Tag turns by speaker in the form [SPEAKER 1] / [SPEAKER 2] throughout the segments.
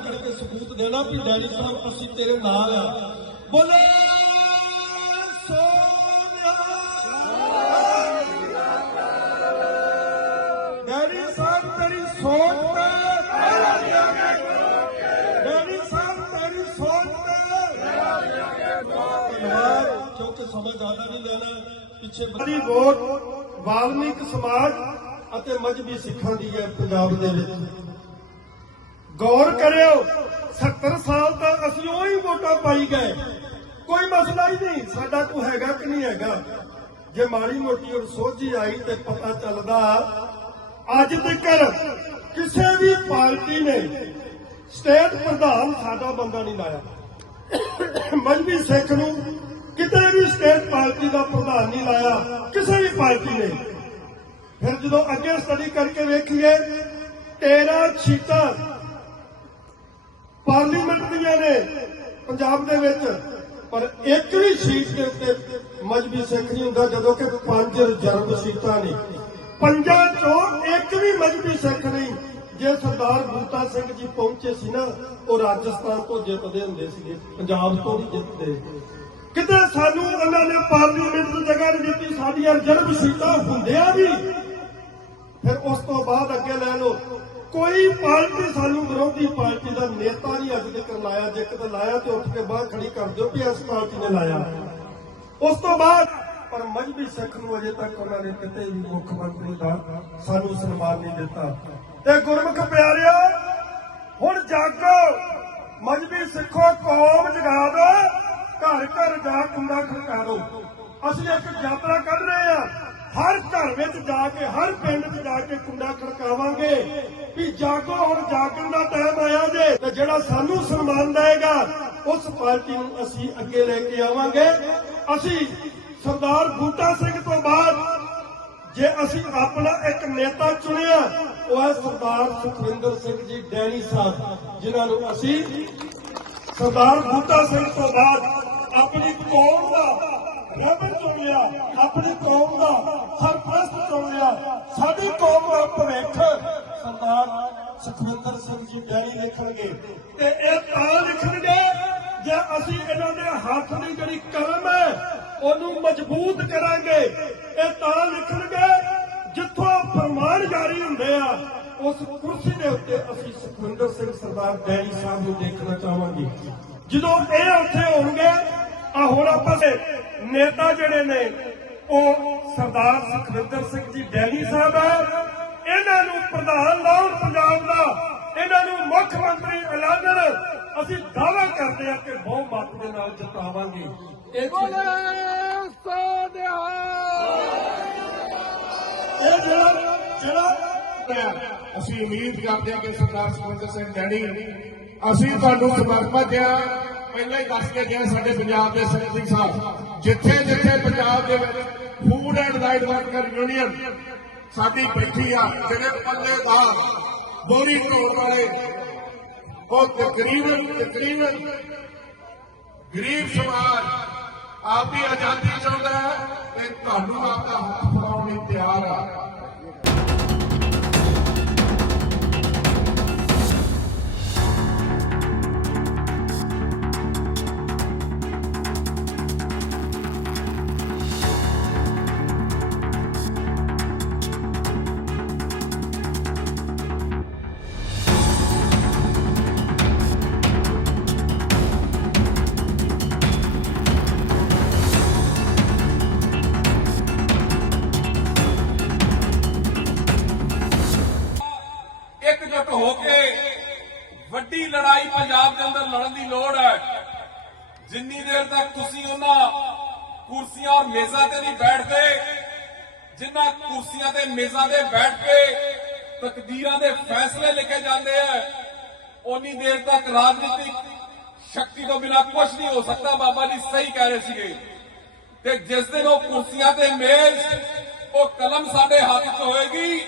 [SPEAKER 1] ਕਰਕੇ ਸਬੂਤ ਦੇਣਾ ਵੀ ਡੈਡੀ ਸਾਹਿਬ, ਅਸੀਂ ਤੇਰੇ ਨਾਲ ਆ। ਬੋਲੇ ਸੋਨਿਆ ਡੈਡੀ ਸਾਹਿਬ, ਤੇਰੀ ਸੋਚ ਤੇ। ਡੈਡੀ ਸਾਹਿਬ, ਤੇਰੀ ਸੋਚ ਤੇ। ਧੰਨਵਾਦ। ਕਿਉਂਕਿ ਸਮਾਂ ਜ਼ਿਆਦਾ ਨਹੀਂ ਲੈਣਾ, ਪਿੱਛੇ ਬੜੀ ਵੋਟ ਵਾਲਮੀਕ ਸਮਾਜ ਅਤੇ ਮਜਬੀ ਸਿੱਖਾਂ ਦੀ ਹੈ ਪੰਜਾਬ ਦੇ ਵਿੱਚ। ਗੌਰ ਕਰਿਓ 70 ਸਾਲ ਤਾਂ ਅਸੀਂ ਉਹੀ ਵੋਟਾਂ ਪਾਈ ਗਏ। ਕੋਈ ਮਸਲਾ ਹੀ ਨਹੀਂ, ਸਾਡਾ ਕੋਈ ਹੈਗਾ ਕਿ ਨਹੀਂ ਹੈਗਾ। ਜੇ ਮਾੜੀ ਮੋਟੀ ਉਹ ਸੋਝੀ ਆਈ ਤੇ ਪਤਾ ਚੱਲਦਾ, ਅੱਜ ਤੱਕ ਕਿਸੇ ਵੀ ਪਾਰਟੀ ਨੇ ਸਟੇਟ ਪ੍ਰਧਾਨ ਸਾਡਾ ਬੰਦਾ ਨਹੀਂ ਲਾਇਆ। ਮਜਬੀ ਸਿੱਖ ਨੂੰ ਕਿਤੇ ਵੀ ਸਟੇਟ ਪਾਰਟੀ ਦਾ ਪ੍ਰਧਾਨ ਨਹੀਂ ਲਾਇਆ, ਕਿਸੇ ਵੀ ਪਾਰਟੀ ਨੇ। ਫਿਰ ਜਦੋਂ ਅੱਗੇ ਸਟੱਡੀ ਕਰਕੇ ਵੇਖੀਏ 13 ਸੀਟਾਂ ਪਾਰਲੀਮੈਂਟ ਦੀਆਂ ਨੇ ਪੰਜਾਬ ਦੇ ਵਿੱਚ, ਪਰ ਇੱਕ ਵੀ ਸੀਟ ਦੇ ਉੱਤੇ ਮਜਬੀ ਸਿੱਖ ਨਹੀਂ ਹੁੰਦਾ, ਜਦੋਂ ਕਿ ਪੰਜ ਰਿਜ਼ਰਵ ਸੀਟਾਂ ਨੇ। ਪੰਜਾਂ ਚੋਂ ਇੱਕ ਵੀ ਮਜਬੀ ਸਿੱਖ ਨਹੀਂ। ਜੇ ਸਰਦਾਰ ਬੂਟਾ ਸਿੰਘ ਜੀ ਪਹੁੰਚੇ ਸੀ ਨਾ, ਉਹ ਰਾਜਸਥਾਨ ਤੋਂ ਜਿੱਤਦੇ ਹੁੰਦੇ ਸੀਗੇ, ਪੰਜਾਬ ਤੋਂ ਵੀ ਜਿੱਤਦੇ। ਕਿਤੇ ਸਾਨੂੰ ਉਹਨਾਂ ਨੇ ਪਾਰਲੀਮੈਂਟ ਦੀ ਜਗ੍ਹਾ ਨਹੀਂ ਦਿੱਤੀ, ਸਾਡੀਆਂ ਰਿਜ਼ਰਵ ਸੀਟਾਂ ਹੁੰਦਿਆਂ ਵੀ ਫਿਰ ਉਸ ਤੋਂ ਬਾਅਦ ਅੱਗੇ ਲੈ ਲਓ। ਕੋਈ ਪਾਰਟੀ ਸਾਨੂੰ ਵਿਰੋਧੀ ਪਾਰਟੀ ਦਾ ਨੇਤਾ ਨਹੀਂ ਅੱਜ ਤੱਕ ਲਾਇਆ। ਜੇ ਕਿਤੇ ਲਾਇਆ ਤੇ ਉੱਠ ਕੇ ਬਾਹਰ ਖੜੀ ਕਰ ਦਿਓ ਵੀ ਇਸ ਪਾਰਟੀ ਨੇ ਲਾਇਆ। ਉਸ ਤੋਂ ਬਾਅਦ ਪਰ ਮਜਬੀ ਸਿੱਖ ਨੂੰ ਅਜੇ ਤੱਕ ਉਹਨਾਂ ਨੇ ਕਿਤੇ ਵੀ ਮੁੱਖ ਮੰਤਰੀ ਦਾ ਸਾਨੂੰ ਸਨਮਾਨ ਨਹੀਂ ਦਿੱਤਾ। ਤੇ ਗੁਰਮੁਖ ਪਿਆਰਿਓ, ਹੁਣ ਜਾਗੋ। ਮਜਬੀ ਸਿੱਖੋ, ਕੌਮ ਜਗਾ ਦੋ ਘਰ ਘਰ ਜਾ ਕੁੰਡਾ ਖੜਕਾ ਦੋ ਅਸੀਂ ਇੱਕ ਯਾਤਰਾ ਕੱਢ ਰਹੇ ਆ ਹਰ ਘਰ ਵਿੱਚ ਜਾ ਕੇ, ਹਰ ਪਿੰਡ 'ਚ ਜਾ ਕੇ ਕੁੰਡਾ ਖੜਕਾਵਾਂਗੇ ਵੀ ਜਾਗੋ, ਹੁਣ ਜਾਗਣ ਦਾ ਟਾਈਮ ਆਇਆ ਜੇ, ਤੇ ਜਿਹੜਾ ਸਾਨੂੰ ਸਨਮਾਨ ਦੇਗਾ ਉਸ ਪਾਰਟੀ ਨੂੰ ਅਸੀਂ ਅੱਗੇ ਲੈ ਕੇ ਆਵਾਂਗੇ। ਅਸੀਂ ਸਰਦਾਰ ਬੂਟਾ ਸਿੰਘ ਤੋਂ ਬਾਅਦ ਜੇ ਅਸੀਂ ਆਪਣਾ ਇੱਕ ਨੇਤਾ ਚੁਣਿਆ, ਉਹ ਹੈ ਸਰਦਾਰ ਸੁਖਵਿੰਦਰ ਸਿੰਘ ਜੀ ਡੈਣੀ ਸਾਹਿਬ, ਜਿਨ੍ਹਾਂ ਨੂੰ ਅਸੀਂ ਸਰਦਾਰ ਬੂਟਾ ਸਿੰਘ ਤੋਂ ਬਾਅਦ ਆਪਣੀ ਕੌਮ ਦਾ ਰਬਨ ਚੁਣ ਆਪਣੀ ਕੌਮ ਦਾ ਸਰਪ੍ਰਸਤ ਚੁਣ ਸਾਡੀ ਕੌਮ ਦਾ ਭਵਿੱਖ ਸਰਦਾਰ ਸੁਖਵਿੰਦਰ ਸਿੰਘ ਜੀ ਡੈਣੀ ਲਿਖਣਗੇ ਤੇ ਇਹ ਤਾਂ ਲਿਖਣਗੇ, ਜੇ ਅਸੀਂ ਇਹਨਾਂ ਦੇ ਹੱਥ ਦੀ ਜਿਹੜੀ ਕਲਮ ਹੈ, ਉਹਨੂੰ ਮਜ਼ਬੂਤ ਕਰਾਂਗੇ, ਇਹ ਤਾਂ ਲਿਖਣਗੇ, ਜਿੱਥੋਂ ਫਰਮਾਨ ਜਾਰੀ ਹੁੰਦੇ ਆ, ਉਸ ਕੁਰਸੀ ਦੇ ਉੱਤੇ ਅਸੀਂ ਸੁਖਵਿੰਦਰ ਸਿੰਘ ਸਰਦਾਰ ਡੈਡੀ ਸਾਹਿਬ ਨੂੰ ਦੇਖਣਾ ਚਾਹਾਂਗੇ। ਜਦੋਂ ਇਹ ਉੱਥੇ ਹੋਣਗੇ ਆ ਹੁਣ ਆਪਾਂ ਦੇ ਨੇਤਾ ਜਿਹੜੇ ਨੇ ਉਹ ਸਰਦਾਰ ਸੁਖਵਿੰਦਰ ਸਿੰਘ ਜੀ ਡੈਡੀ ਸਾਹਿਬ ਹੈ ਇਹਨਾਂ ਨੂੰ ਪ੍ਰਧਾਨ ਲਾਉਣ ਪੰਜਾਬ ਦਾ। ਇਹਨਾਂ ਨੂੰ ਮੁੱਖ ਮੰਤਰੀ ਐਲਾਨਣ। ਅਸੀਂ ਦਾਅਵਾ ਕਰਦੇ ਹਾਂ ਕਿ ਬਹੁ ਮਤ ਦੇ ਨਾਲ ਜਿਤਾਵਾਂਗੇ। ਇਹ ਜਿਹੜਾ ਜਿਹੜਾ
[SPEAKER 2] ਅਸੀਂ ਉਮੀਦ ਕਰਦੇ ਹਾਂ ਕਿ ਸਰਦਾਰ ਸੁਖਵਿੰਦਰ ਸਿੰਘ ਡੈਡੀ ਅਸੀਂ ਤੁਹਾਨੂੰ ਸਮਰਪਿਤ ਆ ਪਹਿਲਾਂ ਹੀ ਦੱਸ ਕੇ ਗਿਆ ਸਾਡੇ ਪੰਜਾਬ ਦੇ ਸੈਕਟਰੀ ਸਾਹਿਬ, ਜਿੱਥੇ ਜਿੱਥੇ ਪੰਜਾਬ ਦੇ ਵਿੱਚ food and right worker union ਸਾਡੀ ਬੈਠੀ ਆ, ਜਿਹੜੇ ਪੱਲੇਦਾਰ ਬੋਰੀ ਢੋਣ ਵਾਲੇ, ਉਹ ਤਕਰੀਬਨ ਤਕਰੀਬਨ ਗਰੀਬ ਸਮਾਜ ਆਪਦੀ ਆਜ਼ਾਦੀ ਚਾਹੁੰਦਾ ਹੈ ਤੇ ਤੁਹਾਨੂੰ ਆਪਦਾ ਹੱਥ ਫੜਾਉਣ ਲਈ ਤਿਆਰ ਆ।
[SPEAKER 3] ਹੋ ਕੇ ਵੱਡੀ ਲੜਾਈ ਪੰਜਾਬ ਦੇ ਅੰਦਰ ਲੜਨ ਦੀ ਲੋੜ ਹੈ। ਜਿੰਨੀ ਦੇਰ ਤੱਕ ਤੁਸੀਂ ਉਹਨਾਂ ਕੁਰਸੀਆਂ ਔਰ ਮੇਜ਼ਾਂ ਤੇ ਨਹੀਂ ਬੈਠਦੇ ਜਿਨ੍ਹਾਂ ਕੁਰਸੀਆਂ ਤੇ ਮੇਜ਼ਾਂ ਤੇ ਬੈਠ ਕੇ ਤਕਦੀਰਾਂ ਦੇ ਫੈਸਲੇ ਲਿਖੇ ਜਾਂਦੇ ਆ ਉਨੀ ਦੇਰ ਤੱਕ ਰਾਜਨੀਤਿਕ ਸ਼ਕਤੀ ਤੋਂ ਬਿਨਾਂ ਕੁਝ ਨਹੀਂ ਹੋ ਸਕਦਾ, ਬਾਬਾ ਜੀ ਸਹੀ ਕਹਿ ਰਹੇ ਸੀਗੇ। ਤੇ ਜਿਸ ਦਿਨ ਉਹ ਕੁਰਸੀਆਂ ਤੇ ਮੇਜ਼, ਉਹ ਕਲਮ ਸਾਡੇ ਹੱਥ 'ਚ ਹੋਏਗੀ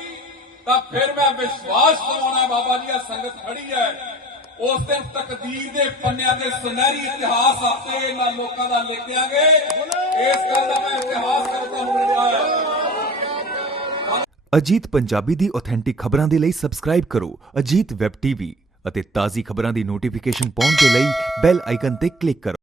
[SPEAKER 3] ਤਾਂ ਫਿਰ ਮੈਂ ਵਿਸ਼ਵਾਸ ਦਿਵਾਉਣਾ ਬਾਬਾ ਜੀ ਇਹ ਸੰਗਤ ਖੜੀ ਹੈ। ਉਸ ਦਿਨ ਤਕਦੀਰ ਦੇ ਪੰਨਿਆਂ ਦੇ ਸੁਨਹਿਰੀ ਇਤਿਹਾਸ ਆਪੇ ਇਹਨਾਂ ਲੋਕਾਂ ਦਾ ਲਿਖ ਦਿਆਂਗੇ। ਇਸ ਗੱਲ ਦਾ ਮੈਂ ਇਤਿਹਾਸ ਕਰਦਾ ਹੁਣ ਰਿਹਾ
[SPEAKER 4] ਅਜੀਤ ਪੰਜਾਬੀ ਦੀ ਆਥੈਂਟਿਕ ਖਬਰਾਂ ਦੇ ਲਈ ਸਬਸਕ੍ਰਾਈਬ ਕਰੋ ਅਜੀਤ ਵੈਬ ਟੀਵੀ ਅਤੇ ਤਾਜ਼ੀ ਖਬਰਾਂ ਦੀ ਨੋਟੀਫਿਕੇਸ਼ਨ ਪਾਉਣ ਦੇ ਲਈ ਬੈਲ ਆਈਕਨ ਤੇ ਕਲਿੱਕ ਕਰੋ।